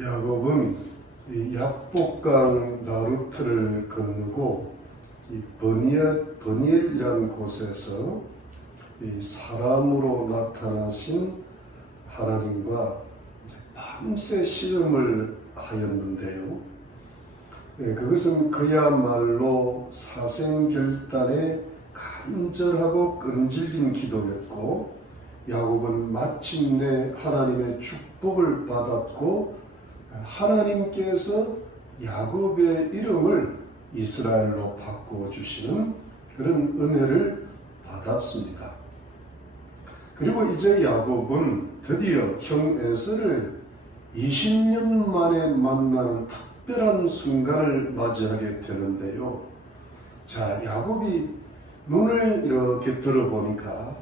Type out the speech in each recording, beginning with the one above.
야곱은 이 약복강 나루트를 건너고 이 버니엘이라는 곳에서 이 사람으로 나타나신 하나님과 밤새 씨름을 하였는데요. 그것은 그야말로 사생결단의 간절하고 끈질긴 기도였고, 야곱은 마침내 하나님의 축복을 받았고 하나님께서 야곱의 이름을 이스라엘로 바꾸어 주시는 그런 은혜를 받았습니다. 그리고 이제 야곱은 드디어 형 에서를 20년 만에 만나는 특별한 순간을 맞이하게 되는데요. 자, 야곱이 눈을 이렇게 들어보니까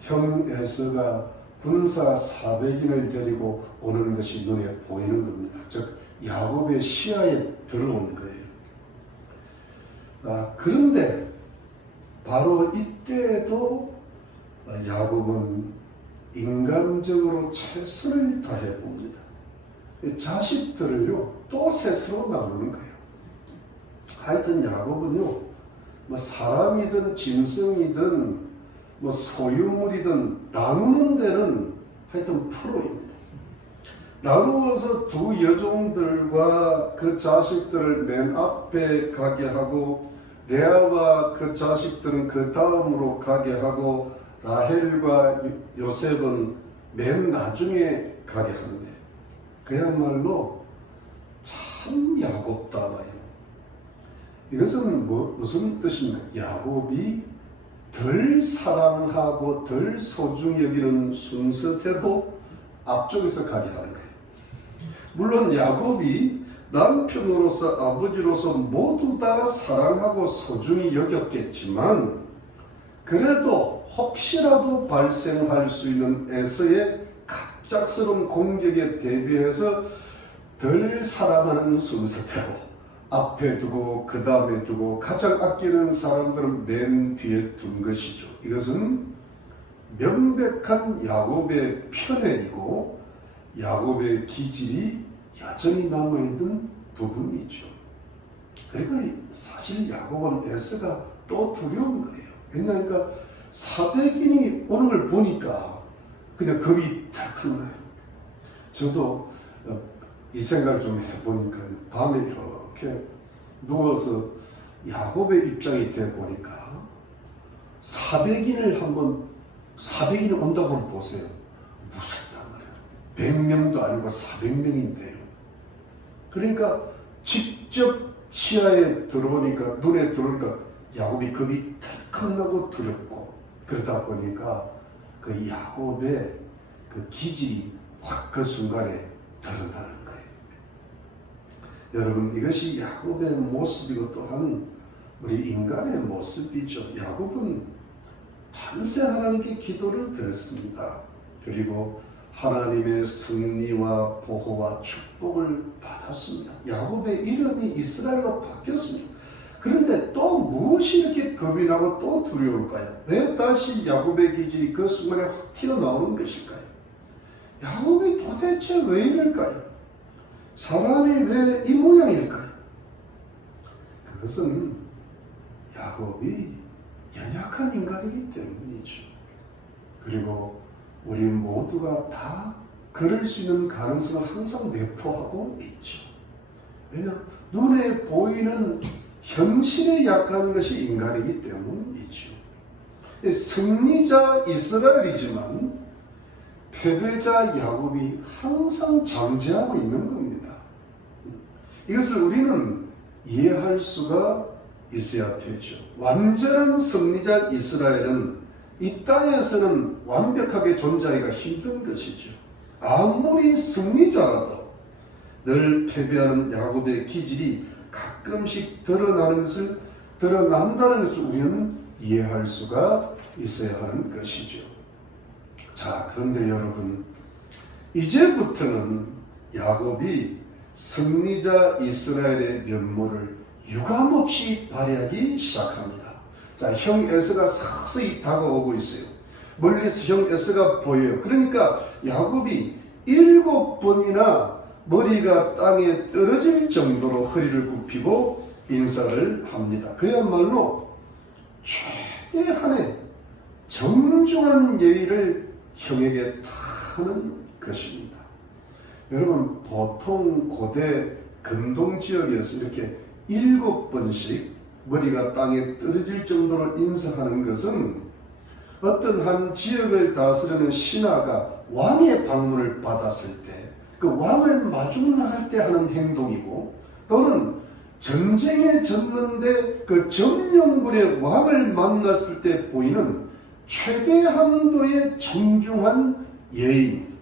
형 에서가 군사 400인을 데리고 오는 것이 눈에 보이는 겁니다. 즉 야곱의 시야에 들어오는 거예요. 그런데 바로 이때도 야곱은 인간적으로 최선을 다해 봅니다. 자식들을요 또 셋으로 나누는 거예요. 하여튼 야곱은요 사람이든 짐승이든 소유물이든 나누는 데는 하여튼 프로입니다. 나누어서 두 여종들과 그 자식들을 맨 앞에 가게 하고, 레아와 그 자식들은 그 다음으로 가게 하고, 라헬과 요셉은 맨 나중에 가게 하는데, 그야말로 참 야곱다 봐요. 이것은 무슨 뜻입니까? 야곱이 덜 사랑하고 덜 소중히 여기는 순서대로 앞쪽에서 가게 하는 거예요. 물론 야곱이 남편으로서 아버지로서 모두 다 사랑하고 소중히 여겼겠지만, 그래도 혹시라도 발생할 수 있는 에서의 갑작스러운 공격에 대비해서 덜 사랑하는 순서대로 앞에 두고 그 다음에 두고 가장 아끼는 사람들은 맨 뒤에 둔 것이죠. 이것은 명백한 야곱의 편애이고 야곱의 기질이 여전히 남아있는 부분이죠. 그리고 사실 야곱은 에서가 또 두려운 거예요. 왜냐하니까 400인이 오는 걸 보니까 그냥 겁이 탁 나요. 저도 이 생각을 좀 해보니까 밤에 이렇게 누워서 야곱의 입장이 돼 보니까 400인을 온다고 한번 보세요. 무섭단 말이에요. 100명도 아니고 400명인데요. 그러니까 직접 시야에 들어오니까, 눈에 들어오니까 야곱이 겁이 털컥 나고 두렵고, 그러다 보니까 그 야곱의 그 기질이 확 그 순간에 드러나는 거예요. 여러분, 이것이 야곱의 모습이고 또한 우리 인간의 모습이죠. 야곱은 밤새 하나님께 기도를 드렸습니다. 그리고 하나님의 승리와 보호와 축복을 받았습니다. 야곱의 이름이 이스라엘로 바뀌었습니다. 그런데 또 무엇이 이렇게 겁이 나고 또 두려울까요? 왜 다시 야곱의 기질이 그 순간에 확 튀어나오는 것일까요? 야곱이 도대체 왜 이럴까요? 사람이 왜 이 모양일까요? 그것은 야곱이 연약한 인간이기 때문이죠. 그리고 우리 모두가 다 그럴 수 있는 가능성을 항상 내포하고 있죠. 왜냐? 눈에 보이는 현실에 약한 것이 인간이기 때문이죠. 승리자 이스라엘이지만 패배자 야곱이 항상 잠재하고 있는 겁니다. 이것을 우리는 이해할 수가 있어야 되죠. 완전한 승리자 이스라엘은 이 땅에서는 완벽하게 존재하기가 힘든 것이죠. 아무리 승리자라도 늘 패배하는 야곱의 기질이 가끔씩 드러난다는 것을 우리는 이해할 수가 있어야 하는 것이죠. 자, 그런데 여러분, 이제부터는 야곱이 승리자 이스라엘의 면모를 유감없이 발휘하기 시작합니다. 자, 형 에서가 서서히 다가오고 있어요. 멀리서 형 에서가 보여요. 그러니까 야곱이 7번이나 머리가 땅에 떨어질 정도로 허리를 굽히고 인사를 합니다. 그야말로 최대한의 정중한 예의를 형에게 타는 것입니다. 여러분, 보통 고대 근동 지역에서 이렇게 7번씩 머리가 땅에 떨어질 정도로 인사하는 것은 어떤 한 지역을 다스리는 신하가 왕의 방문을 받았을 때 그 왕을 마중 나갈 때 하는 행동이고, 또는 전쟁에 졌는데 그 점령군의 왕을 만났을 때 보이는 최대한도의 정중한 예의입니다.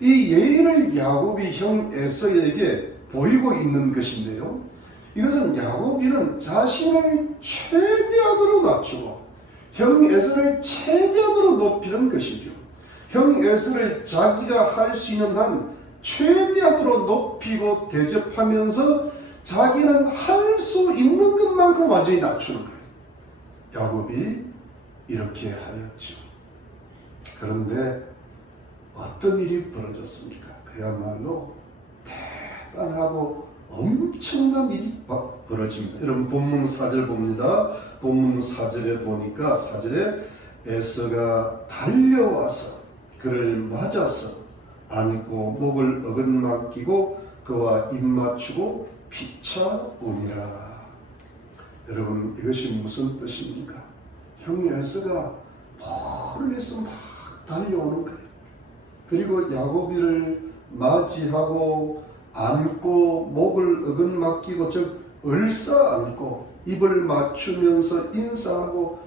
이 예의를 야곱이 형 에서에게 보이고 있는 것인데요, 이것은 야곱이는 자신을 최대한으로 낮추고 형 에서를 최대한으로 높이는 것이죠. 형 에서를 자기가 할 수 있는 한 최대한으로 높이고 대접하면서 자기는 할 수 있는 것만큼 완전히 낮추는 거예요. 야곱이 이렇게 하였죠. 그런데 어떤 일이 벌어졌습니까? 그야말로 대단하고 엄청난 일이 벌어집니다. 여러분, 본문 4절 봅니다. 본문 4절에 보니까 4절에 에서가 달려와서 그를 맞아서 안고 목을 어긋맞기고 그와 입맞추고 피차오니라. 여러분, 이것이 무슨 뜻입니까? 형 에서가 멀리서 막 달려오는 거예요. 그리고 야곱이를 맞이하고 안고 목을 어긋맞기고, 즉 얼싸안고 입을 맞추면서 인사하고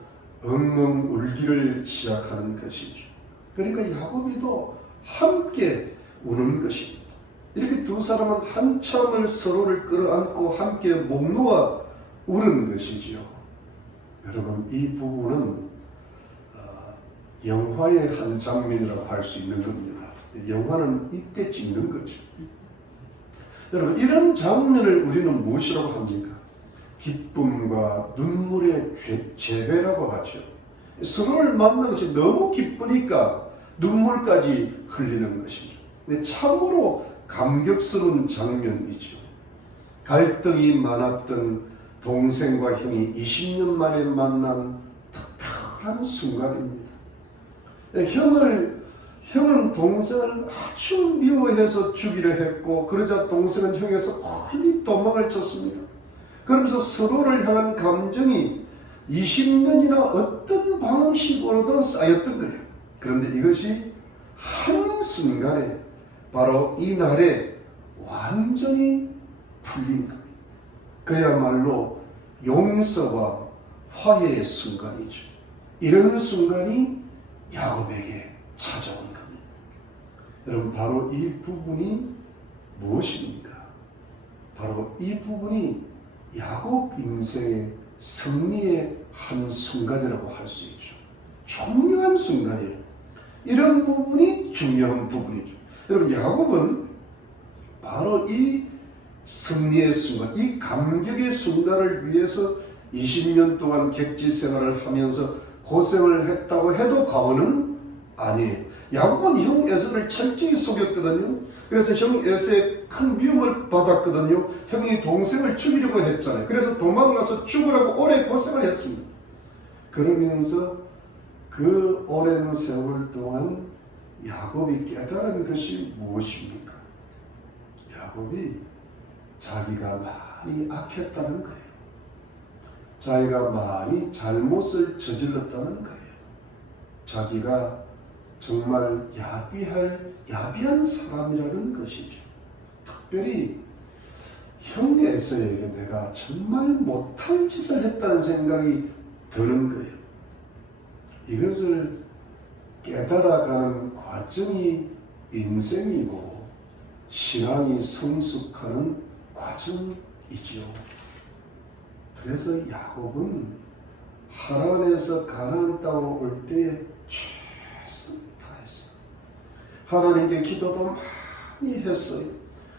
엉엉 울기를 시작하는 것이죠. 그러니까 야곱이도 함께 우는 것입니다. 이렇게 두 사람은 한참을 서로를 끌어안고 함께 목 놓아 울은 것이지요. 여러분, 이 부분은 영화의 한 장면이라고 할 수 있는 겁니다. 영화는 이때 찍는 거죠. 여러분, 이런 장면을 우리는 무엇이라고 합니까? 기쁨과 눈물의 재배라고 하죠. 서로를 만난 것이 너무 기쁘니까 눈물까지 흘리는 것입니다. 근데 참으로 감격스러운 장면이죠. 갈등이 많았던 동생과 형이 20년 만에 만난 특별한 순간입니다. 형은 동생을 아주 미워해서 죽이려 했고, 그러자 동생은 형에서 빨리 도망을 쳤습니다. 그러면서 서로를 향한 감정이 20년이나 어떤 방식으로든 쌓였던 거예요. 그런데 이것이 한순간에, 바로 이 날에 완전히 풀린 겁니다. 그야말로 용서와 화해의 순간이죠. 이런 순간이 야곱에게 찾아온 겁니다. 여러분, 바로 이 부분이 무엇입니까? 바로 이 부분이 야곱 인생의 승리의 한 순간이라고 할 수 있죠. 중요한 순간이에요. 이런 부분이 중요한 부분이죠. 여러분, 야곱은 바로 이 승리의 순간, 이 감격의 순간을 위해서 20년 동안 객지 생활을 하면서 고생을 했다고 해도 과언은 아니에요. 야곱은 형 에서를 철저히 속였거든요. 그래서 형 에서의 큰 미움을 받았거든요. 형이 동생을 죽이려고 했잖아요. 그래서 도망가서 죽으라고 오래 고생을 했습니다. 그러면서 그 오랜 세월 동안 야곱이 깨달은 것이 무엇입니까? 야곱이 자기가 많이 악했다는 거예요. 자기가 많이 잘못을 저질렀다는 거예요. 자기가 정말 야비한 사람이라는 것이죠. 특별히 형 에서에게 내가 정말 못할 짓을 했다는 생각이 드는 거예요. 이것을 깨달아가는 과정이 인생이고 신앙이 성숙하는 과정이지요. 그래서 야곱은 하란에서 가나안 땅으로 올 때에 최선을 다했어요. 하나님께 기도도 많이 했어요.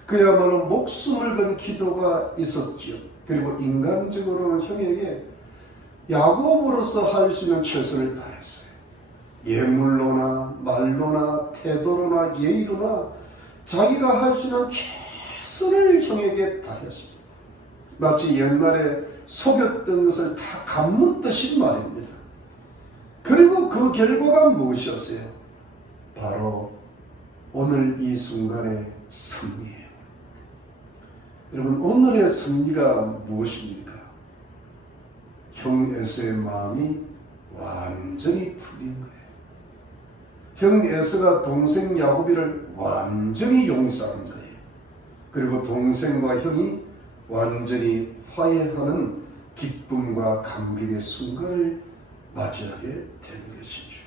그야말로 목숨을 건 기도가 있었지요. 그리고 인간적으로는 형에게 야곱으로서 할 수 있는 최선을 다했어요. 예물로나 말로나 태도로나 예의로나 자기가 할 수 있는 최선을 형에게 다했습니다. 마치 옛날에 속였던 것을 다 감묻듯이 말입니다. 그리고 그 결과가 무엇이었어요? 바로 오늘 이 순간의 승리예요. 여러분, 오늘의 승리가 무엇입니까? 형 에서의 마음이 완전히 풀린 거예요. 형 에서가 동생 야곱이를 완전히 용서한 거예요. 그리고 동생과 형이 완전히 화해하는 기쁨과 감격의 순간을 맞이하게 된 것이죠.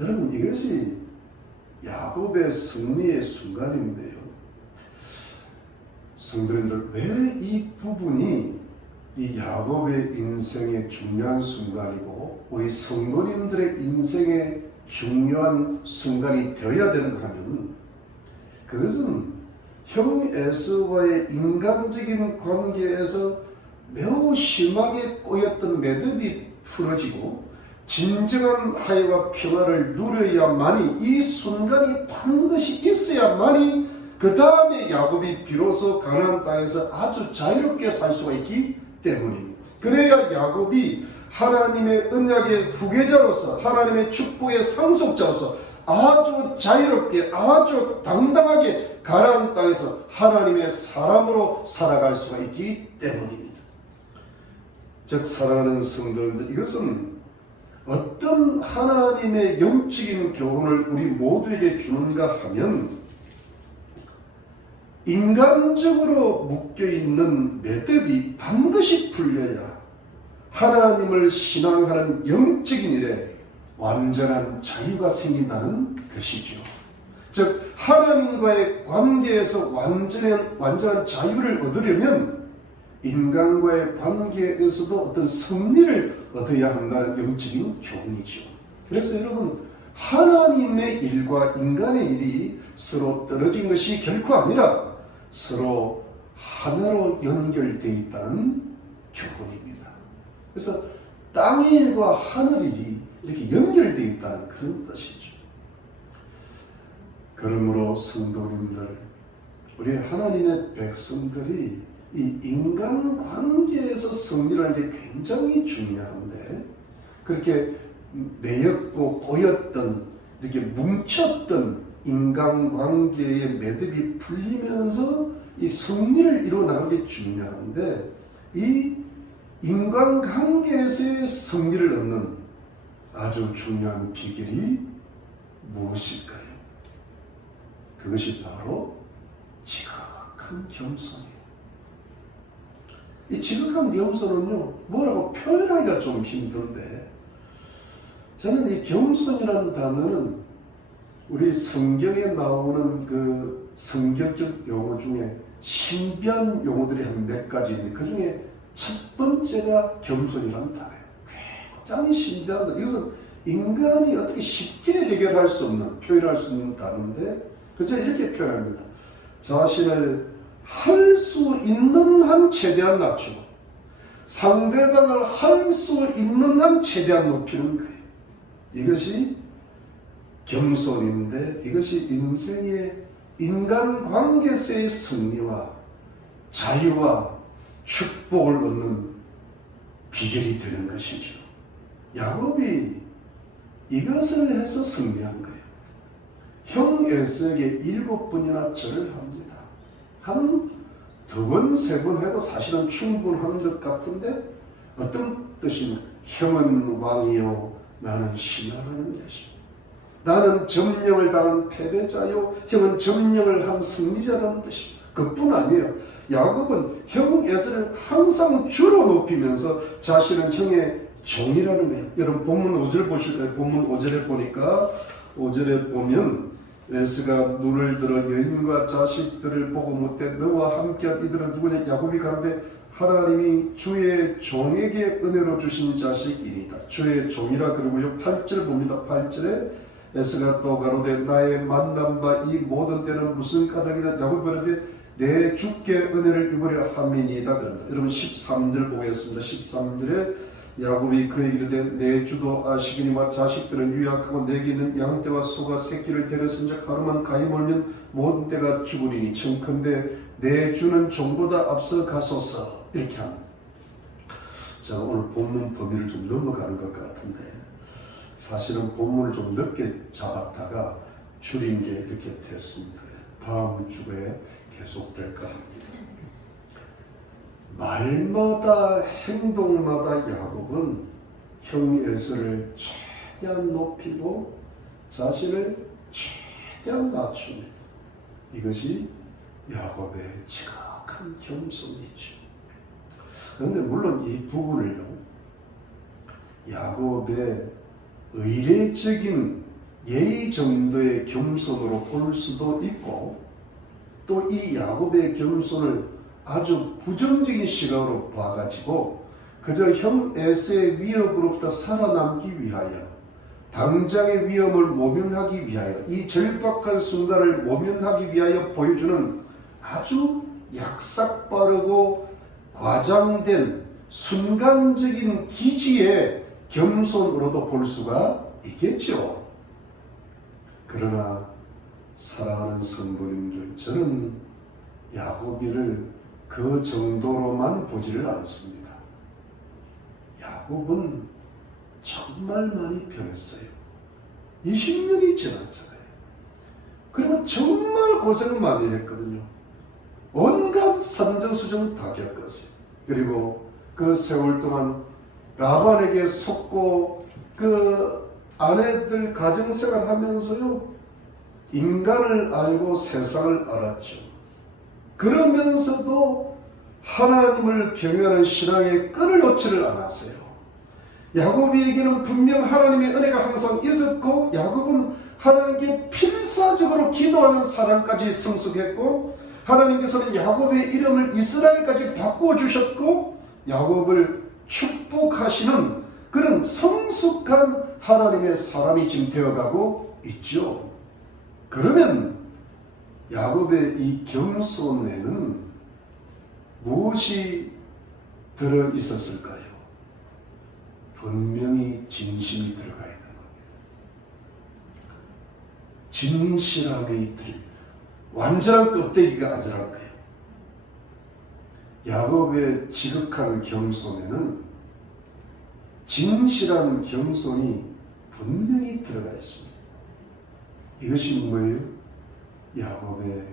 여러분, 이것이 야곱의 승리의 순간인데요. 성도님들, 왜 이 부분이 이 야곱의 인생의 중요한 순간이고 우리 성도님들의 인생의 중요한 순간이 되어야 되는가 하면, 그것은 형 에서와의 인간적인 관계에서 매우 심하게 꼬였던 매듭이 풀어지고 진정한 화해와 평화를 누려야만이, 이 순간이 반드시 있어야만이 그 다음에 야곱이 비로소 가나안 땅에서 아주 자유롭게 살 수가 있기 때문입니다. 그래야 야곱이 하나님의 언약의 후계자로서, 하나님의 축복의 상속자로서 아주 자유롭게, 아주 당당하게 가나안 땅에서 하나님의 사람으로 살아갈 수가 있기 때문입니다. 즉, 사랑하는 성도님들, 이것은 어떤 하나님의 영적인 교훈을 우리 모두에게 주는가 하면, 인간적으로 묶여있는 매듭이 반드시 풀려야 하나님을 신앙하는 영적인 일에 완전한 자유가 생긴다는 것이죠. 즉, 하나님과의 관계에서 완전한 자유를 얻으려면 인간과의 관계에서도 어떤 승리를 얻어야 한다는 영적인 교훈이죠. 그래서 여러분, 하나님의 일과 인간의 일이 서로 떨어진 것이 결코 아니라 서로 하나로 연결되어 있다는 교훈입니다. 그래서 땅의 일과 하늘 일이 이렇게 연결되어 있다는 그런 뜻이죠. 그러므로 성도님들, 우리 하나님의 백성들이 이 인간관계에서 승리를 하는 게 굉장히 중요한데, 그렇게 매였고 꼬였던, 이렇게 뭉쳤던 인간관계의 매듭이 풀리면서 이 승리를 이루어나가는 게 중요한데, 이 인간관계에서의 승리를 얻는 아주 중요한 비결이 무엇일까요? 그것이 바로 지극한 겸손이에요. 이 지극한 겸손은요, 뭐라고 표현하기가 좀 힘든데, 저는 이 겸손이라는 단어는 우리 성경에 나오는 그 성경적 용어 중에 신비한 용어들이 한 몇 가지 있는데, 그 중에 첫 번째가 겸손이라는 단어예요. 굉장히 신비한 단어. 이것은 인간이 어떻게 쉽게 해결할 수 없는, 표현할 수 있는 단어인데, 그저 이렇게 표현합니다. 자신을 할 수 있는 한 최대한 낮추고 상대방을 할 수 있는 한 최대한 높이는 거예요. 이것이 겸손인데, 이것이 인생의 인간관계에서의 승리와 자유와 축복을 얻는 비결이 되는 것이죠. 야곱이 이것을 해서 승리한 거예요. 형 에서에게 7번이나 절을 합니다. 한 2번, 3번 해도 사실은 충분한 것 같은데, 어떤 뜻입니까? 형은 왕이요, 나는 신하라는 것입니다. 나는 점령을 당한 패배자요, 형은 점령을 한 승리자라는 뜻입니다. 그뿐 아니에요. 야곱은 형 에서를 항상 주로 높이면서 자신은 형의 종이라는 거예요. 여러분, 본문 5절 보실 거예요. 본문 5절에 보니까, 5절에 보면 에서가 눈을 들어 여인과 자식들을 보고 묻되 너와 함께한 이들은 누구냐? 야곱이 가는데 하나님이 주의 종에게 은혜로 주신 자식이니이다. 주의 종이라. 그러고요, 8절 봅니다. 8절에 에서가 또 가로되 나의 만난 바 이 모든 때는 무슨 까닭이냐? 야곱이 말하되 내 주께 은혜를 입으려 함이니이다. 그럽니다. 여러분, 13절 보겠습니다. 13절에 야곱이 그에게 이르되 내 주도 아시기니와 자식들은 유약하고 내게 있는 양떼와 소가 새끼를 데려선적 하루만 가히 멀면 모든 떼가 죽으리니 청컨대 내 주는 종보다 앞서 가소서. 이렇게 합니다. 자, 오늘 본문 범위를 좀 넘어가는 것 같은데 사실은 본문을 좀 늦게 잡았다가 줄인 게 이렇게 됐습니다. 다음 주에 계속될 것 합니다. 말마다 행동마다 야곱은 형 에서를 최대한 높이고 자신을 최대한 낮춥니다. 이것이 야곱의 지각한 겸손이죠. 그런데 물론 이 부분을요, 야곱의 의례적인 예의 정도의 겸손으로 볼 수도 있고 또 이 야곱의 겸손을 아주 부정적인 시각으로 봐가지고 그저 형 에서의 위협으로부터 살아남기 위하여 당장의 위험을 모면하기 위하여 이 절박한 순간을 모면하기 위하여 보여주는 아주 약삭빠르고 과장된 순간적인 기지의 겸손으로도 볼 수가 있겠죠. 그러나 사랑하는 성도님들, 저는 야곱이를 그 정도로만 보지를 않습니다. 야곱은 정말 많이 변했어요. 20년이 지났잖아요. 그리고 정말 고생을 많이 했거든요. 온갖 산전수전 다 겪었어요. 그리고 그 세월 동안 라반에게 속고 그 아내들 가정생활 하면서요, 인간을 알고 세상을 알았죠. 그러면서도 하나님을 경외하는 신앙의 끈을 놓지를 않았어요. 야곱에게는 분명 하나님의 은혜가 항상 있었고 야곱은 하나님께 필사적으로 기도하는 사람까지 성숙했고 하나님께서는 야곱의 이름을 이스라엘까지 바꿔주셨고 야곱을 축복하시는 그런 성숙한 하나님의 사람이 지금 되어가고 있죠. 그러면 야곱의 이 겸손에는 무엇이 들어있었을까요? 분명히 진심이 들어가 있는 겁니다. 진실함이 완전한 껍데기가 아니란 거예요. 야곱의 지극한 겸손에는 진실한 겸손이 분명히 들어가 있습니다. 이것이 뭐예요? 야곱의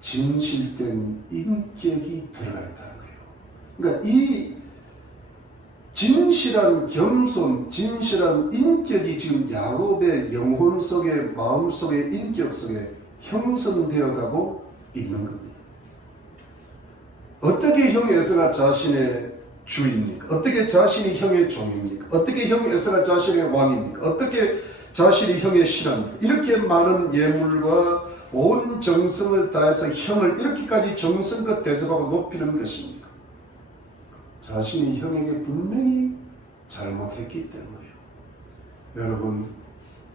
진실된 인격이 들어가 있다는 거예요. 그러니까 이 진실한 겸손, 진실한 인격이 지금 야곱의 영혼 속에, 마음 속에, 인격 속에 형성되어 가고 있는 겁니다. 어떻게 형 에서가 자신의 주입니까? 어떻게 자신이 형의 종입니까? 어떻게 형 에서가 자신의 왕입니까? 어떻게 자신이 형의 신하입니까? 이렇게 많은 예물과 온 정성을 다해서 형을 이렇게까지 정성껏 대접하고 높이는 것입니까? 자신이 형에게 분명히 잘못했기 때문이에요. 여러분,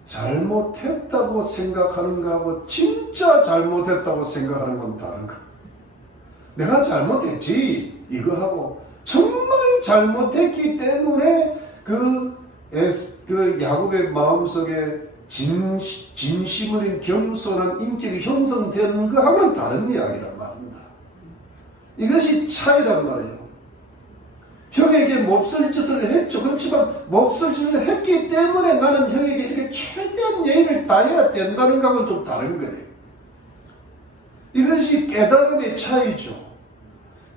잘못했다고 생각하는 거하고 진짜 잘못했다고 생각하는 건 다른 거예요. 내가 잘못했지 이거하고 정말 잘못했기 때문에 그 야곱의 마음속에 진심 어린 겸손한 인격이 형성되는 거하고는 다른 이야기란 말입니다. 이것이 차이란 말이에요. 형에게 몹쓸 짓을 했죠. 그렇지만 몹쓸 짓을 했기 때문에 나는 형에게 이렇게 최대한 예의를 다해야 된다는 거하고는 좀 다른 거예요. 이것이 깨달음의 차이죠.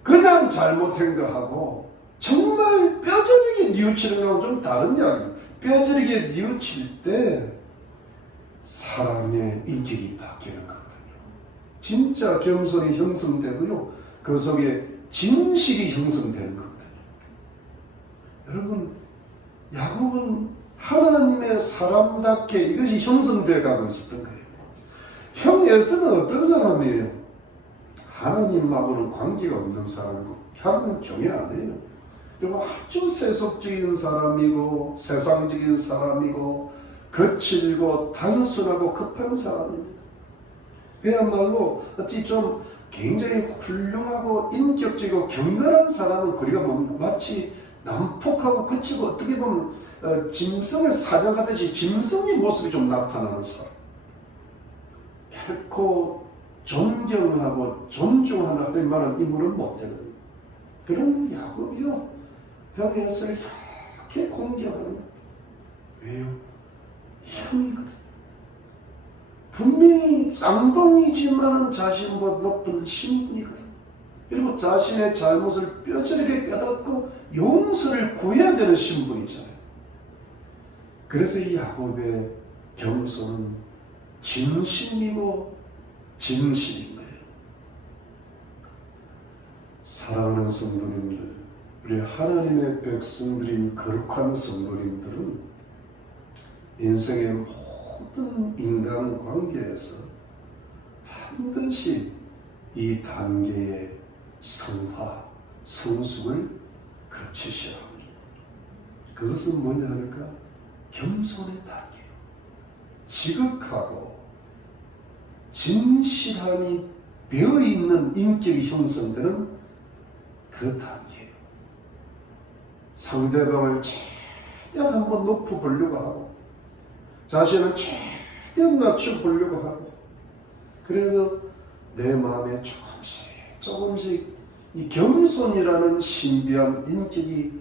그냥 잘못한 거하고 정말 뼈저리게 뉘우치는 거하고 좀 다른 이야기예요. 뼈저리게 뉘우칠 때 사람의 인격이 바뀌는 거거든요. 진짜 겸손이 형성되고요. 그 속에 진실이 형성되는 거거든요. 여러분, 야곱은 하나님의 사람답게 이것이 형성되어 가고 있었던 거예요. 형 에서는 어떤 사람이에요? 하나님하고는 관계가 없는 사람이고 하나님 경외 안 해요. 그리고 아주 세속적인 사람이고 세상적인 사람이고 거칠고 단순하고 급한 사람입니다. 그야말로 어찌 좀 굉장히 훌륭하고 인격적이고 경건한 사람은 거리가 멉니다. 마치 난폭하고 그치고 어떻게 보면 짐승을 사냥하듯이 짐승의 모습이 좀 나타나는 사람. 결코 존경하고 존중하는 만한 인물은 못 되거든요. 그런데 야곱이요, 형의 햇을 이렇게 공경하는 거예요. 왜요? 형이거든. 분명히 쌍둥이지만은 자신보다 높은 신분이거든. 그리고 자신의 잘못을 뼈저리게 깨닫고 용서를 구해야 되는 신분이잖아요. 그래서 이 야곱의 겸손은 진심이고 진실인 거예요. 사랑하는 성도님들, 우리 하나님의 백성들인 거룩한 성도님들은 인생의 모든 인간관계에서 반드시 이 단계의 성화, 성숙을 거치셔야 합니다. 그것은 뭐냐 하니까 겸손의 단계예요. 지극하고 진실함이 배어있는 인격이 형성되는 그 단계예요. 상대방을 최대한 한번 높여보려고 하고 자신은 최대한 낮춰보려고 하고 그래서 내 마음에 조금씩 이 겸손이라는 신비한 인격이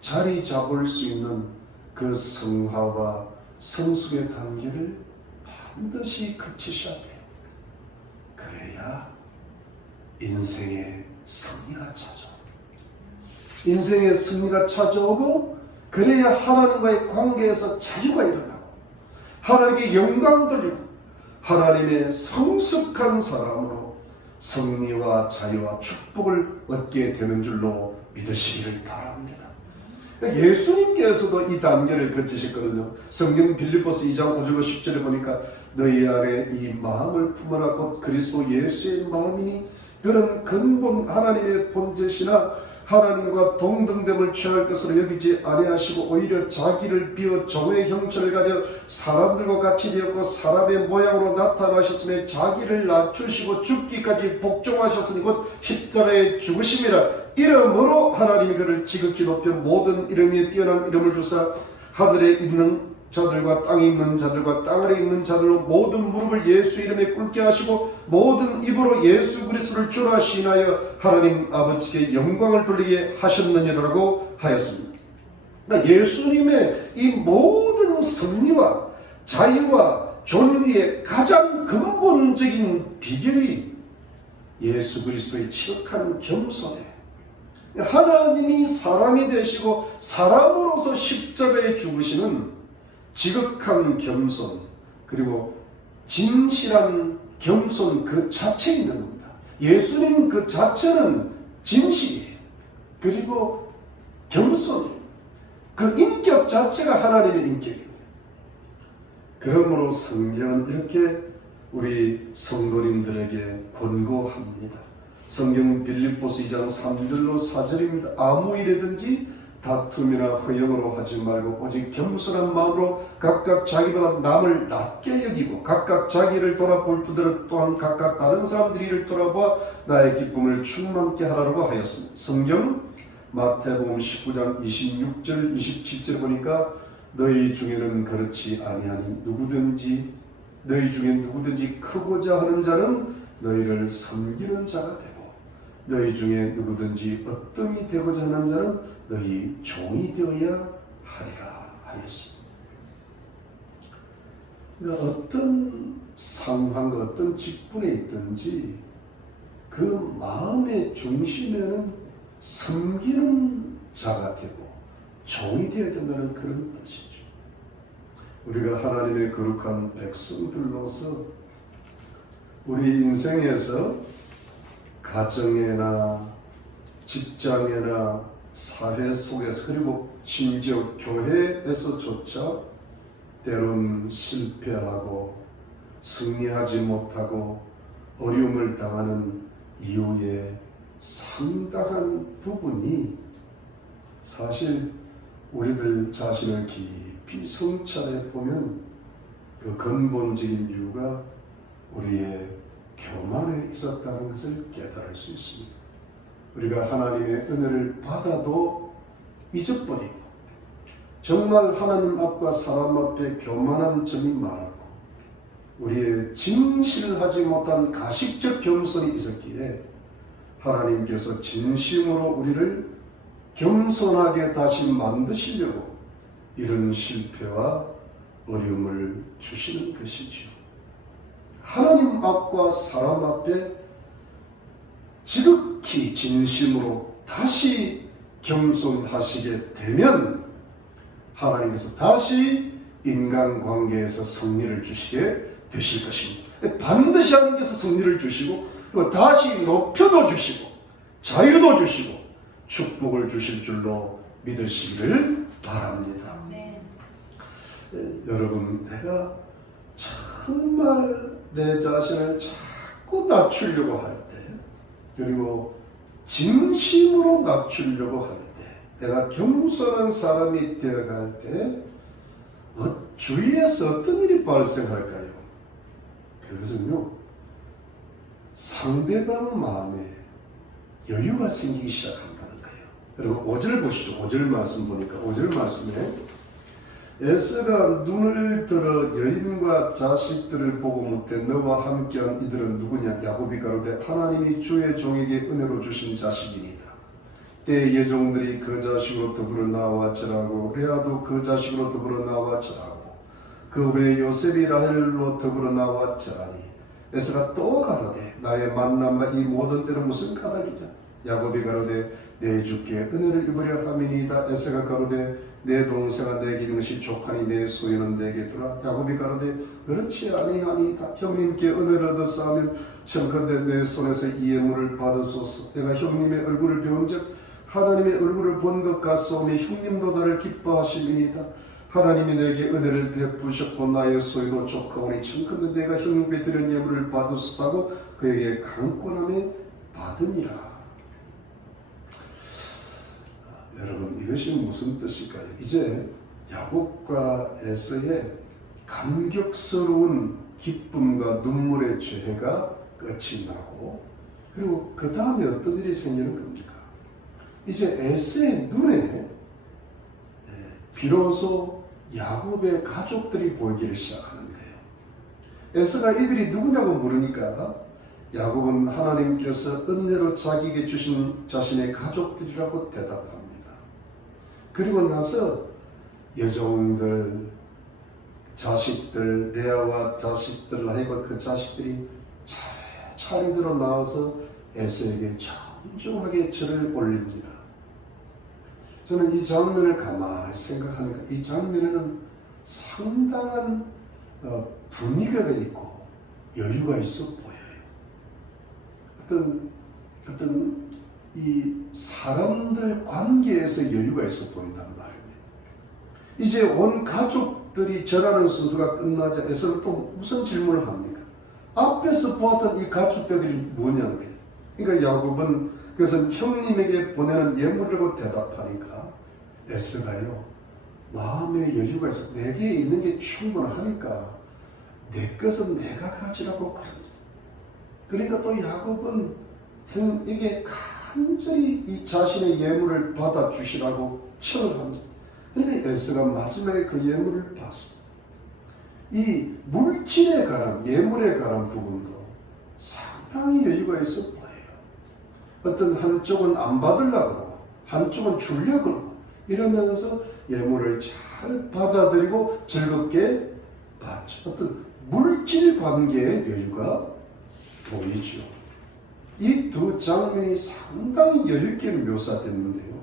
자리 잡을 수 있는 그 성화와 성숙의 단계를 반드시 거치셔야 돼요. 그래야 인생의 승리가 찾아오고 인생의 승리가 찾아오고 그래야 하나님과의 관계에서 자유가 일어나고 하나님께 영광 돌리고 하나님의 성숙한 사람으로 승리와 자유와 축복을 얻게 되는 줄로 믿으시기를 바랍니다. 예수님께서도 이 단계를 거치셨거든요. 성경 빌립보서 2장 5절 10절에 보니까 너희 안에 이 마음을 품어라 곧 그리스도 예수의 마음이니 그는 근본 하나님의 본체시나 하나님과 동등됨을 취할 것으로 여기지 아니하시고 오히려 자기를 비워 종의 형체를 가져 사람들과 같이 되었고 사람의 모양으로 나타나셨으니 자기를 낮추시고 죽기까지 복종하셨으니 곧 십자가에 죽으심이라. 이름으로 하나님이 그를 지극히 높여 모든 이름에 뛰어난 이름을 주사 하늘에 있는 자들과 땅에 있는 자들과 땅 아래 있는 자들로 모든 무릎을 예수 이름에 꿇게 하시고 모든 입으로 예수 그리스도를 주라 시인하여 하나님 아버지께 영광을 돌리게 하셨느니라고 하였습니다. 그러니까 예수님의 이 모든 승리와 자유와 존귀의 가장 근본적인 비결이 예수 그리스도의 지극한 겸손에 하나님이 사람이 되시고 사람으로서 십자가에 죽으시는 지극한 겸손 그리고 진실한 겸손 그 자체에 있는 겁니다. 예수님 그 자체는 진실이에요. 그리고 겸손이에요. 그 인격 자체가 하나님의 인격이에요. 그러므로 성경은 이렇게 우리 성도님들에게 권고합니다. 성경 빌립보서 2장 3절로 4절입니다. 아무 일이든지 다툼이나 허영으로 하지 말고 오직 겸손한 마음으로 각각 자기보다 남을 낮게 여기고 각각 자기를 돌아볼 뿐더러 또한 각각 다른 사람들이 이를 돌아봐 나의 기쁨을 충만케 하라고 하였습니다. 성경 마태복음 19장 26절 27절 보니까 너희 중에는 그렇지 아니하니 너희 중에 누구든지 크고자 하는 자는 너희를 섬기는 자가 되고 너희 중에 누구든지 어뜸이 되고자 하는 자는 너희 종이 되어야 하리라 하였습니다. 그러니까 어떤 상황과 어떤 직분에 있든지 그 마음의 중심에는 섬기는 자가 되고 종이 되어야 된다는 그런 뜻이죠. 우리가 하나님의 거룩한 백성들로서 우리 인생에서 가정에나 직장에나 사회 속에서 그리고 심지어 교회에서조차 때론 실패하고 승리하지 못하고 어려움을 당하는 이유의 상당한 부분이 사실 우리들 자신을 깊이 성찰해 보면 그 근본적인 이유가 우리의 교만에 있었다는 것을 깨달을 수 있습니다. 우리가 하나님의 은혜를 받아도 잊어버리고 정말 하나님 앞과 사람 앞에 교만한 점이 많았고 우리의 진실하지 못한 가식적 겸손이 있었기에 하나님께서 진심으로 우리를 겸손하게 다시 만드시려고 이런 실패와 어려움을 주시는 것이죠. 하나님 앞과 사람 앞에 지극히 진심으로 다시 겸손하시게 되면 하나님께서 다시 인간관계에서 승리를 주시게 되실 것입니다. 반드시 하나님께서 승리를 주시고 다시 높여도 주시고 자유도 주시고 축복을 주실 줄로 믿으시기를 바랍니다. 네. 여러분, 내가 정말 내 자신을 자꾸 낮추려고 할 때, 그리고 진심으로 낮추려고 할 때, 내가 겸손한 사람이 되어갈 때 주위에서 어떤 일이 발생할까요? 그것은요, 상대방 마음에 여유가 생기기 시작한다는 거예요. 여러분 5절 보시죠. 5절 말씀 보니까 5절 말씀에 에스가 눈을 들어 여인과 자식들을 보고 묻되 너와 함께한 이들은 누구냐? 야곱이 가로되 하나님이 주의 종에게 은혜로 주신 자식이니이다. 때 예종들이 그 자식으로 더불어 나왔지라고 레아도 그 자식으로 더불어 나왔지라고 그 외에 요셉이 라헬로 더불어 나왔지라니 에스가 또 가로되 나의 만남과 이 모든 때는 무슨 까닭이냐? 야곱이 가로되 내 주께 은혜를 입으려 함이니이다. 에스가 가로되 내 동생아 내게 있는 것이 족하니 내 소유는 내게 두라. 야곱이 가로되 그렇지 아니하니이다. 형님께 은혜를 얻었사하면 청컨대 내 손에서 이 예물을 받으소서. 내가 형님의 얼굴을 배운즉 하나님의 얼굴을 본 것 같사오니 형님도 나를 기뻐하시니이다. 하나님이 내게 은혜를 베푸셨고 나의 소유도 족하오니 청컨대 내가 형님께 드린 예물을 받으소서 그에게 강권함에 받으니라. 여러분, 이것이 무슨 뜻일까요? 이제 야곱과 에서의 감격스러운 기쁨과 눈물의 죄가 끝이 나고, 그리고 그 다음에 어떤 일이 생기는 겁니까? 이제 에서의 눈에 비로소 야곱의 가족들이 보이기를 시작하는 거예요. 에서가 이들이 누구냐고 물으니까 야곱은 하나님께서 은혜로 자기에게 주신 자신의 가족들이라고 대답합니다. 그리고 나서 여종들, 자식들, 레아와 자식들, 라헬과 그 자식들이 차례대로 나와서 에서에게 정중하게 절을 올립니다. 저는 이 장면을 가만히 생각하니까 이 장면에는 상당한 분위기가 있고 여유가 있어 보여요. 어떤 이 사람들 관계에서 여유가 있어 보인단 말입니다. 이제 온 가족들이 절하는 순서가 끝나자 에서는 또 무슨 질문을 합니까? 앞에서 보았던 이 가축들이 뭐냐는 거예요. 그러니까 야곱은 그것은 형님에게 보내는 예물이라고 대답하니까 에서가요, 마음의 여유가 있어. 내게 있는 게 충분하니까 내 것은 내가 가지라고 그럽니다. 그러니까 또 야곱은 형에게 간절히 이 자신의 예물을 받아주시라고 청을 합니다. 그러니까 에서가 마지막에 그 예물을 받습니다. 이 물질에 관한, 예물에 관한 부분도 상당히 여유가 있어 보여요. 어떤 한쪽은 안 받으려고 그러고 한쪽은 주려고 그러고 이러면서 예물을 잘 받아들이고 즐겁게 받죠. 어떤 물질 관계의 여유가 보이죠. 이 두 장면이 상당히 여유있게 묘사됐는데요.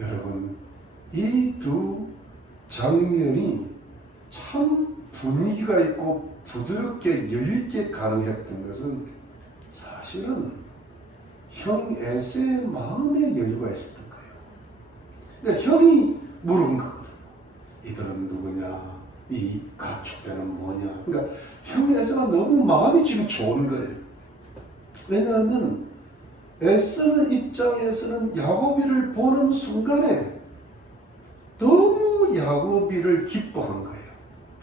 여러분, 이 두 장면이 참 분위기가 있고 부드럽게 여유있게 가능했던 것은 사실은 형 에서의 마음에 여유가 있었던 거예요. 그러니까 형이 물은 거거든요. 이들은 누구냐? 이 가축대는 뭐냐? 그러니까 형 에서가 너무 마음이 지금 좋은 거예요. 왜냐하면 에서 입장에서는 야곱이를 보는 순간에 너무 야곱이를 기뻐한 거예요.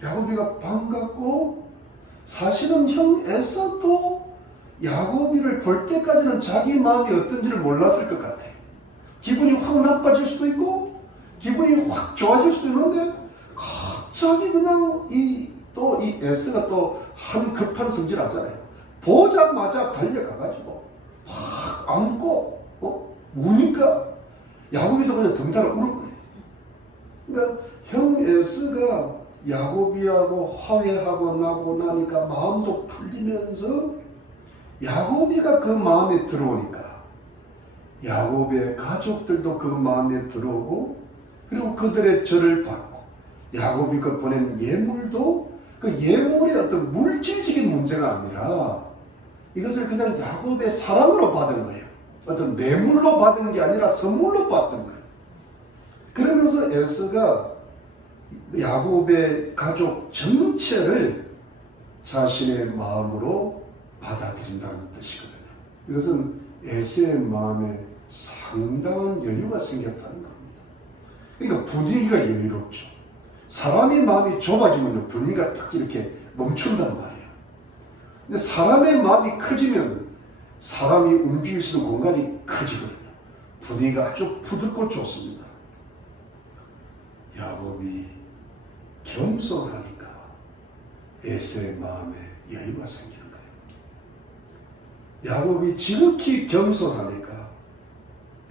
야곱이가 반갑고, 사실은 형 에서도 야곱이를 볼 때까지는 자기 마음이 어떤지를 몰랐을 것 같아요. 기분이 확 나빠질 수도 있고 기분이 확 좋아질 수도 있는데 갑자기 그냥 이 에스가 또 한 급한 성질 하잖아요. 보자마자 달려가가지고 확 안고 우니까 야곱이도 그냥 덩달아 우는 거예요. 그러니까 형 에스가 야곱이하고 화해하고 나고 나니까 마음도 풀리면서 야곱이가 그 마음에 들어오니까 야곱의 가족들도 그 마음에 들어오고 그리고 그들의 절을 받고 야곱이가 보낸 예물도 그 예물의 어떤 물질적인 문제가 아니라 이것을 그냥 야곱의 사랑으로 받은 거예요. 어떤 뇌물로 받은 게 아니라 선물로 받은 거예요. 그러면서 에서가 야곱의 가족 전체를 자신의 마음으로 받아들인다는 뜻이거든요. 이것은 에서의 마음에 상당한 여유가 생겼다는 겁니다. 그러니까 분위기가 여유롭죠. 사람의 마음이 좁아지면 분위기가 딱 이렇게 멈춘단 말이에요. 근데 사람의 마음이 커지면 사람이 움직일 수 있는 공간이 커지거든요. 분위기가 아주 부드럽고 좋습니다. 야곱이 겸손하니까 에서의 마음에 여유가 생기는 거예요. 야곱이 지극히 겸손하니까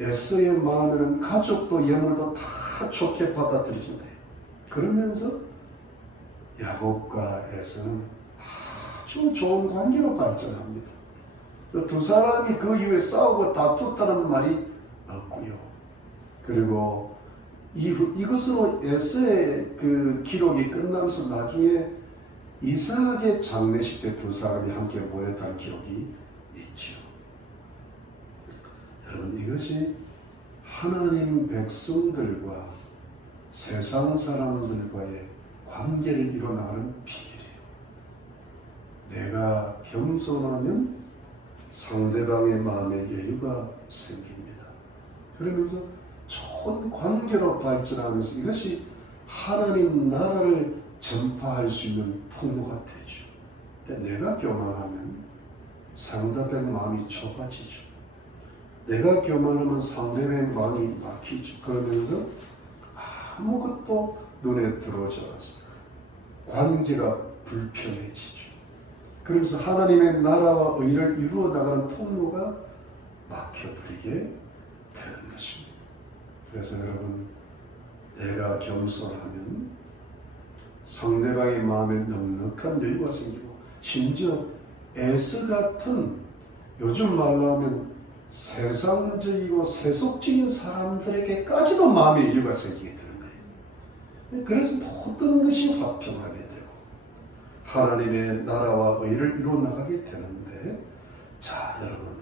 에서의 마음에는 가족도 예물도 다 좋게 받아들이는 거예요. 그러면서 야곱과 에서는 아주 좋은 관계로 발전합니다. 두 사람이 그 이후에 싸우고 다투었다는 말이 없고요. 그리고 이것으로 에서의 그 기록이 끝나면서 나중에 이삭의 장례식 때 두 사람이 함께 모였다는 기록이 있죠. 여러분, 이것이 하나님 백성들과 세상 사람들과의 관계를 이뤄나가는 비결이에요. 내가 겸손하면 상대방의 마음에 여유가 생깁니다. 그러면서 좋은 관계로 발전하면서 이것이 하나님 나라를 전파할 수 있는 통로가 되죠. 근데 내가 교만하면 상대방의 마음이 좁아지죠. 내가 교만하면 상대방의 마음이 막히죠. 그러면서 아무것도 눈에 들어오지 않습니다. 관계가 불편해지죠. 그러면서 하나님의 나라와 의를 이루어 나가는 통로가 막혀버리게 되는 것입니다. 그래서 여러분, 내가 겸손하면 상대방의 마음에 넉넉한 여유가 생기고 심지어 에서 같은 요즘 말로 하면 세상적이고 세속적인 사람들에게까지도 마음의 여유가 생기게 되는 거예요. 그래서 모든 것이 화평하게 되고 하나님의 나라와 의를 이루어 나가게 되는데, 자 여러분,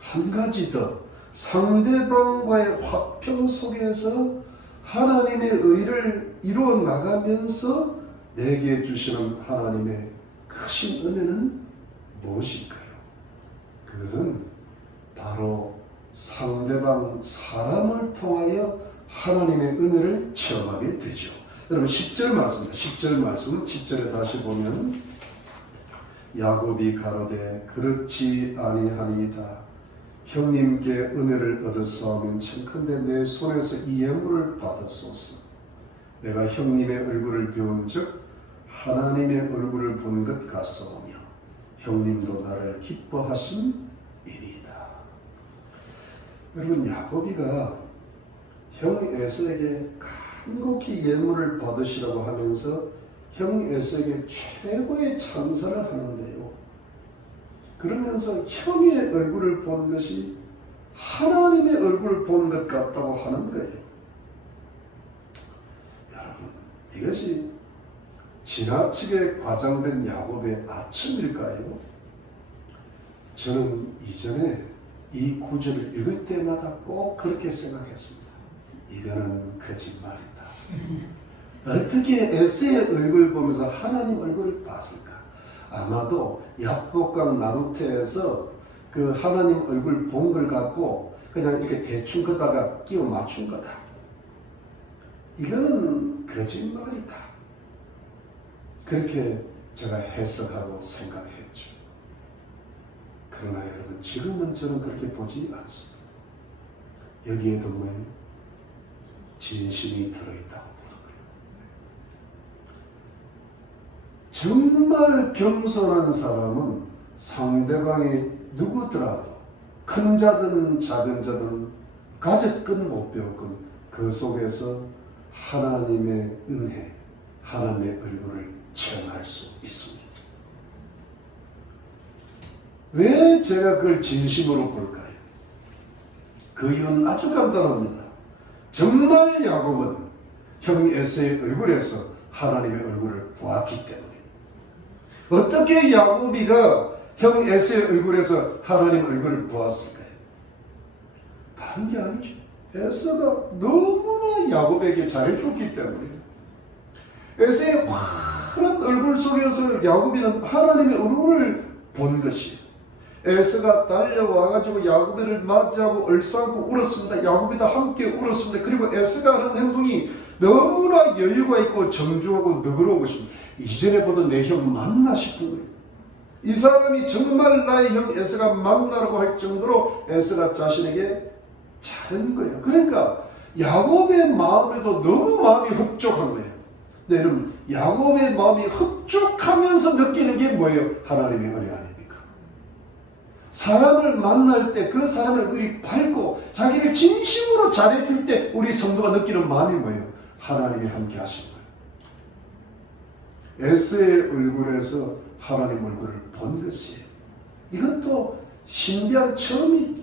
한 가지 더 상대방과의 화평 속에서 하나님의 의를 이루어 나가면서 내게 주시는 하나님의 크신 은혜는 무엇일까요? 그것은 바로 상대방 사람을 통하여 하나님의 은혜를 체험하게 되죠. 여러분 10절 말씀입니다. 10절 말씀 10절에 다시 보면 야곱이 가로되 그렇지 아니하니이다. 형님께 은혜를 얻었사오면 청컨대 내 손에서 이 예물을 받았소서. 내가 형님의 얼굴을 배운 즉 하나님의 얼굴을 본 것 같사오며 형님도 나를 기뻐하심이니이다. 여러분, 야곱이가 형 에서에게 간곡히 예물을 받으시라고 하면서 형 에서에게 최고의 찬사를 하는데요, 그러면서 형의 얼굴을 본 것이 하나님의 얼굴을 본 것 같다고 하는 거예요. 여러분, 이것이 지나치게 과장된 야곱의 아첨일까요? 저는 이전에 이 구절을 읽을 때마다 꼭 그렇게 생각했습니다. 이거는 거짓말이다. 어떻게 에서의 얼굴을 보면서 하나님 얼굴을 봤을까? 아마도 야복강 나루테에서 그 하나님 얼굴 본 걸 갖고 그냥 이렇게 대충 걷다가 끼워 맞춘 거다. 이거는 거짓말이다. 그렇게 제가 해석하고 생각했죠. 그러나 여러분, 지금은 저는 그렇게 보지 않습니다. 여기에도 뭐예요? 진심이 들어있다고 보는 거예요. 정말 겸손한 사람은 상대방이 누구더라도 큰 자든 작은 자든 가졌건 못 배웠건 그 속에서 하나님의 은혜, 하나님의 얼굴을 체험할 수 있습니다. 왜 제가 그걸 진심으로 볼까요? 그 이유는 아주 간단합니다. 정말 야곱은 형 에서의 얼굴에서 하나님의 얼굴을 보았기 때문에. 어떻게 야곱이가 형 에서의 얼굴에서 하나님의 얼굴을 보았을까요? 다른 게 아니죠. 에서가 너무나 야곱에게 잘해줬기 때문에. 에서의 환한 얼굴 속에서 야곱이는 하나님의 얼굴을 본 것이에요. 에서가 달려와가지고 야곱이를 맞이하고 얼싸고 울었습니다. 야곱이도 함께 울었습니다. 그리고 에서가 하는 행동이 너무나 여유가 있고 정중하고 너그러운 것입니다. 이전에 보던 내 형 맞나 싶은 거예요. 이 사람이 정말 나의 형 에서가 맞나라고 할 정도로 에서가 자신에게 잘한 거예요. 그러니까 야곱의 마음에도 너무 마음이 흡족한 거예요. 네, 여러분, 야곱의 마음이 흡족하면서 느끼는 게 뭐예요? 하나님의 은혜 아닙니까? 사람을 만날 때 그 사람을 우리 밝고 자기를 진심으로 잘해줄 때 우리 성도가 느끼는 마음이 뭐예요? 하나님이 함께 하신 거예요. 에서의 얼굴에서 하나님 얼굴을 본 것이에요. 이것도 신비한 처음이,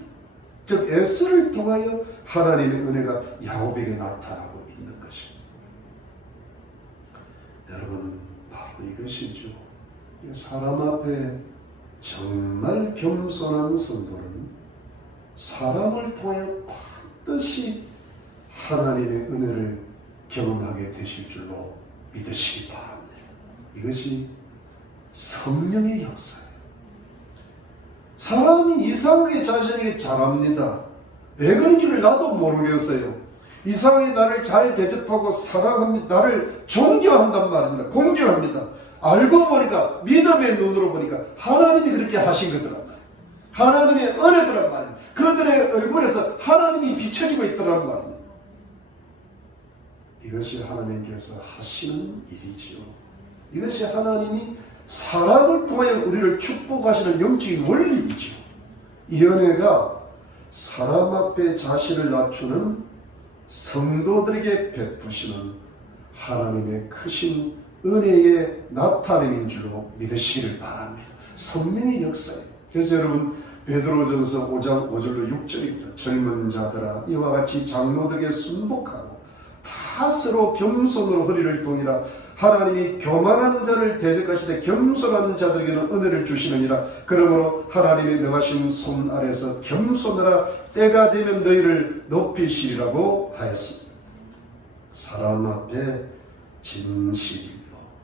즉 에서를 통하여 하나님의 은혜가 야곱에게 나타나고 있는 것입니다. 여러분, 바로 이것이죠. 사람 앞에 정말 겸손한 성도는 사람을 통해 반드시 하나님의 은혜를 경험하게 되실 줄로 믿으시기 바랍니다. 이것이 성령의 역사예요. 사람이 이상하게 자신에게 잘합니다. 왜 그런지를 나도 모르겠어요. 이상하게 나를 잘 대접하고 사랑합니다. 나를 존경한단 말입니다. 공경합니다. 알고 보니까, 믿음의 눈으로 보니까 하나님이 그렇게 하신 거더란 말이에요. 하나님의 은혜더란 말이에요. 그들의 얼굴에서 하나님이 비춰지고 있더란 말이에요. 이것이 하나님께서 하시는 일이지요. 이것이 하나님이 사람을 통하여 우리를 축복하시는 영적인 원리이죠. 이 은혜가 사람 앞에 자신을 낮추는 성도들에게 베푸시는 하나님의 크신 은혜의 나타냄인 줄로 믿으시기를 바랍니다. 성령의 역사예요. 그래서 여러분, 베드로전서 5장 5절로 6절입니다. 젊은 자들아, 이와 같이 장로들에게 순복하고 다 서로 겸손으로 허리를 동이라. 하나님이 교만한 자를 대적하시되 겸손한 자들에게는 은혜를 주시느니라. 그러므로 하나님의 능하신 손 아래서 겸손하라. 때가 되면 너희를 높이시리라고 하였습니다. 사람 앞에 진실로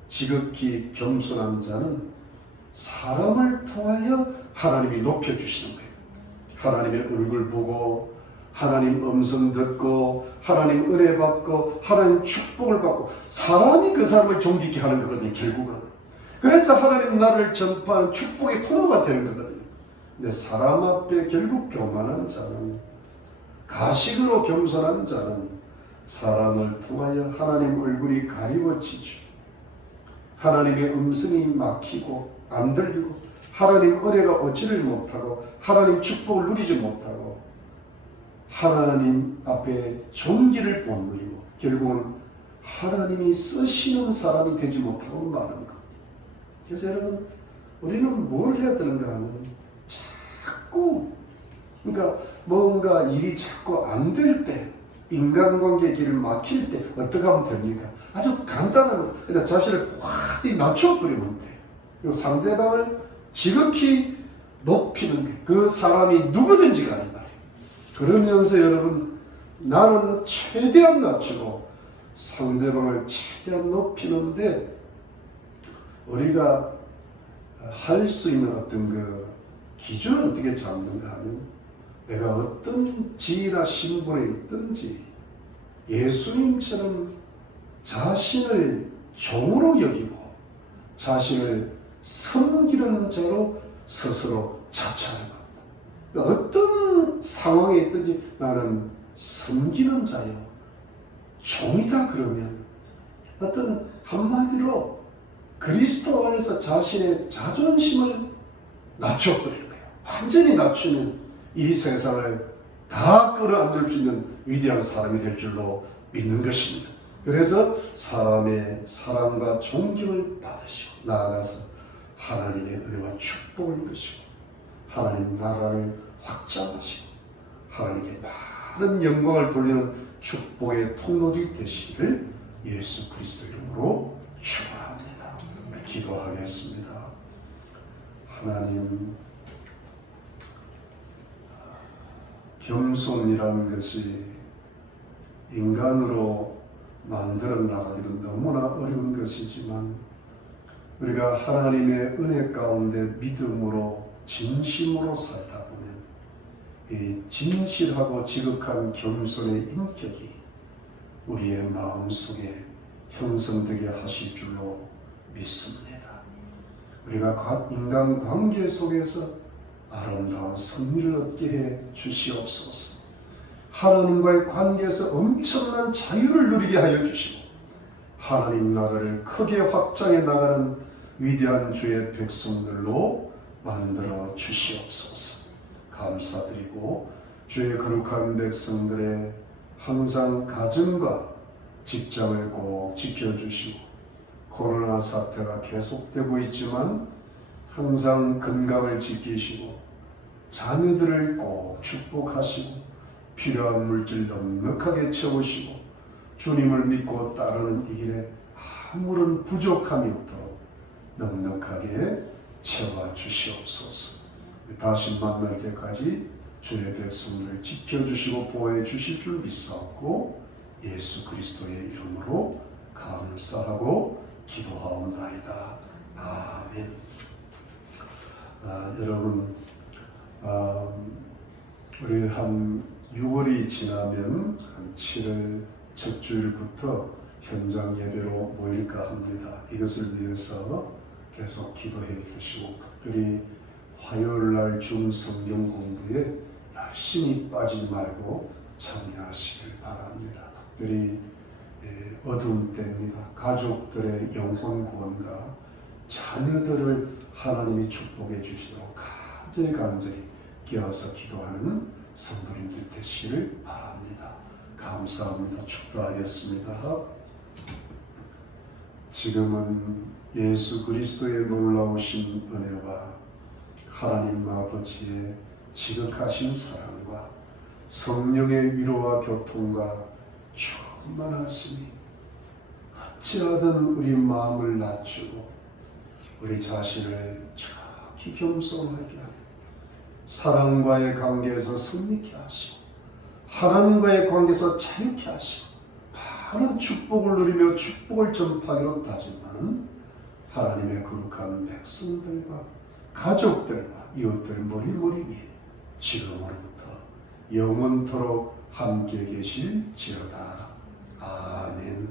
지극히 겸손한 자는 사람을 통하여 하나님이 높여주시는 거예요. 하나님의 얼굴 보고, 하나님 음성 듣고, 하나님 은혜 받고, 하나님 축복을 받고, 사람이 그 사람을 존귀케 하는 거거든요, 결국은. 그래서 하나님 나를 전파하는 축복의 통로가 되는 거거든요. 근데 사람 앞에 결국 교만한 자는, 가식으로 겸손한 자는 사람을 통하여 하나님 얼굴이 가리워지죠. 하나님의 음성이 막히고 안 들리고, 하나님 은혜가 얻지를 못하고, 하나님 축복을 누리지 못하고, 하나님 앞에 존귀를 못 누리고, 결국은 하나님이 쓰시는 사람이 되지 못하고 마는 것. 그래서 여러분, 우리는 뭘 해야 되는가 하면 자꾸, 그러니까 뭔가 일이 자꾸 안 될 때, 인간관계 길을 막힐 때 어떻게 하면 됩니까? 아주 간단한 거. 자신을 확 낮춰버리면 돼. 그리고 상대방을 지극히 높이는 게, 그 사람이 누구든지 간에 말이에요. 그러면서 여러분, 나는 최대한 낮추고 상대방을 최대한 높이는데, 우리가 할 수 있는 어떤 그 기준을 어떻게 잡는가 하면, 내가 어떤 지위나 신분에 있든지 예수님처럼 자신을 종으로 여기고 자신을 섬기는 자로 스스로 자처하는 겁니다. 그러니까 어떤 상황에 있든지 나는 섬기는 자요 종이다 그러면 어떤 한마디로 그리스도 안에서 자신의 자존심을 낮춰버리는 거예요. 완전히 낮추면 이 세상을 다 끌어안을 수 있는 위대한 사람이 될 줄로 믿는 것입니다. 그래서 사람의 사랑과 존경을 받으시고 나아가서 하나님의 은혜와 축복을 주시고 하나님 나라를 확장하시고 하나님께 많은 영광을 돌리는 축복의 통로들이 되시기를 예수 그리스도 이름으로 축원합니다. 기도하겠습니다. 하나님, 겸손이라는 것이 인간으로 만들어 나가기는 너무나 어려운 것이지만 우리가 하나님의 은혜 가운데 믿음으로 진심으로 살다 보면 이 진실하고 지극한 겸손의 인격이 우리의 마음속에 형성되게 하실 줄로 믿습니다. 우리가 인간관계 속에서 아름다운 승리를 얻게 해 주시옵소서. 하나님과의 관계에서 엄청난 자유를 누리게 하여 주시고 하나님 나라를 크게 확장해 나가는 위대한 주의 백성들로 만들어 주시옵소서. 감사드리고 주의 거룩한 백성들의 항상 가정과 직장을 꼭 지켜주시고 코로나 사태가 계속되고 있지만 항상 건강을 지키시고 자녀들을 꼭 축복하시고 필요한 물질 넉넉하게 채우시고 주님을 믿고 따르는 이 길에 아무런 부족함이 없도록 넉넉하게 채워주시옵소서. 다시 만날 때까지 주의 백성들을 지켜주시고 보호해 주실 줄 믿사옵고 예수 그리스도의 이름으로 감사하고 기도하옵나이다. 아멘. 여러분, 우리 한 6월이 지나면 한 7월 첫 주일부터 현장 예배로 모일까 합니다. 이것을 위해서 계속 기도해 주시고 특별히 화요일 날 중 성경 공부에 열심히 빠지지 말고 참여하시길 바랍니다. 특별히 어두운 때입니다. 가족들의 영혼 구원과 자녀들을 하나님이 축복해 주시도록 간절히 끼어서 기도하는 성도님들 되시길 바랍니다. 감사합니다. 축도하겠습니다. 지금은 예수 그리스도의 놀라우신 은혜와 하나님 아버지의 지극하신 사랑과 성령의 위로와 교통과 충만하시니 어찌하든 우리 마음을 낮추고 우리 자신을 정확히 겸손하게 하고 사랑과의 관계에서 승리케 하시고 하나님과의 관계에서 자유케 하시고 많은 축복을 누리며 축복을 전파하기로 다짐하는 하나님의 거룩한 백성들과 가족들과 이웃들 머리 위에 지금으로부터 영원토록 함께 계실지어다. 아멘.